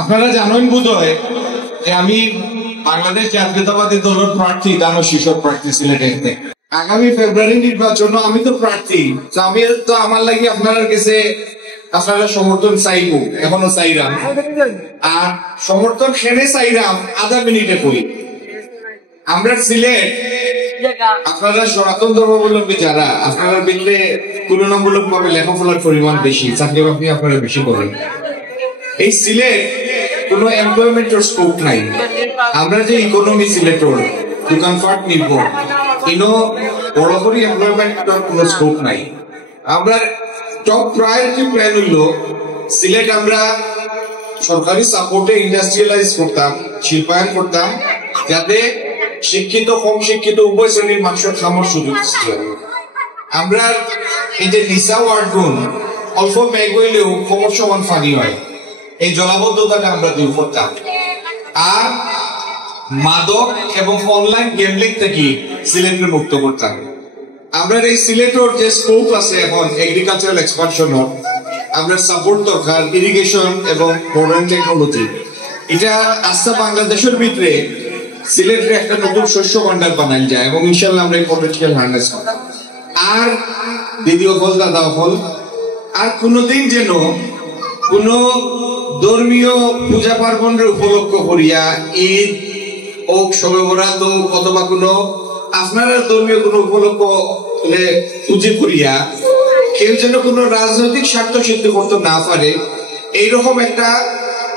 আপনারা জানেন বোধহয় যে আমি বাংলাদেশ জাতীয়তাবাদী দলের প্রার্থী, দানো শিশোর প্রার্থী সিলেটে। আগামী ফেব্রুয়ারি নির্বাচন আমি তো প্রার্থী, আমি তো আমার লাগি আপনার কাছে আপনারা সমর্থন চাইব, এখনো চাইরাম। আর সমর্থন খেলে চাইরাম আধা মিনিটে কই। আমরা সিলেট আপনারা সনাতন ধর্মাবলম্বী যারা, আপনারা বললে তুলনামূলক ভাবে লেখাপড়ার পরিমাণ বেশি, চাকরি বাকরি আপনারা বেশি করেন। এই সিলেট কোন এমপ্লয়মেন্টের স্কোপ নাই। আমরা যে ইকোনমি সিলেটর দোকানপাট নির্ভর, ইনো বড় করে এমপ্লয়মেন্টের কোন স্কোপ নাই। আমরা টপ প্রায়োরিটি প্ল্যান হইল সিলেট আমরা সরকারি সাপোর্টে ইন্ডাস্ট্রিয়ালাইজ করতাম, শিল্পায়ন করতাম, যাতে শিক্ষিত কম শিক্ষিত উভয় শ্রেণীর মানুষের খামার সুযোগ সৃষ্টি হবে। আমরা এই যে লিসা ওয়ার্ডগুন অল্প মেঘ হইলেও খবর সমান ফানি হয়, এই জলাবদ্ধতাটা আমরা দূর করতাম। আর মাদক এবং অনলাইন গেমলিং থেকে সিলেটকে মুক্ত করতাম। আমরা এই সিলেটের যে স্কোপ আছে এখন এগ্রিকালচারাল এক্সপানশন, আমরা সাপোর্ট দরকার ইরিগেশন এবং মডার্ন টেকনোলজি। এটা আস্থা বাংলাদেশের ভিতরে সিলেটের একটা নতুন শস্য ভান্ডার বানাই যায় এবং ইনশাল্লাহ আমরা এই পলিটিক্যাল হার্নেস করব। আর দ্বিতীয় ফল দাদা ফল, আর কোনদিন যেন কোন ধর্মীয় পূজা পার্বণের উপলক্ষ করিয়া ঈদ হোক, শবে বরাত হোক, অথবা কোনো আপনারা ধর্মীয় কোন উপলক্ষ পুঁজি করিয়া কেউ যেন কোনো রাজনৈতিক স্বার্থ সিদ্ধ করতে না পারে, এইরকম একটা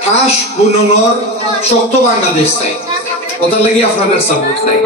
ঠাস বুননের শক্ত বাংলাদেশ চাই। ওটার লাগি আপনাদের সাপোর্ট চাই।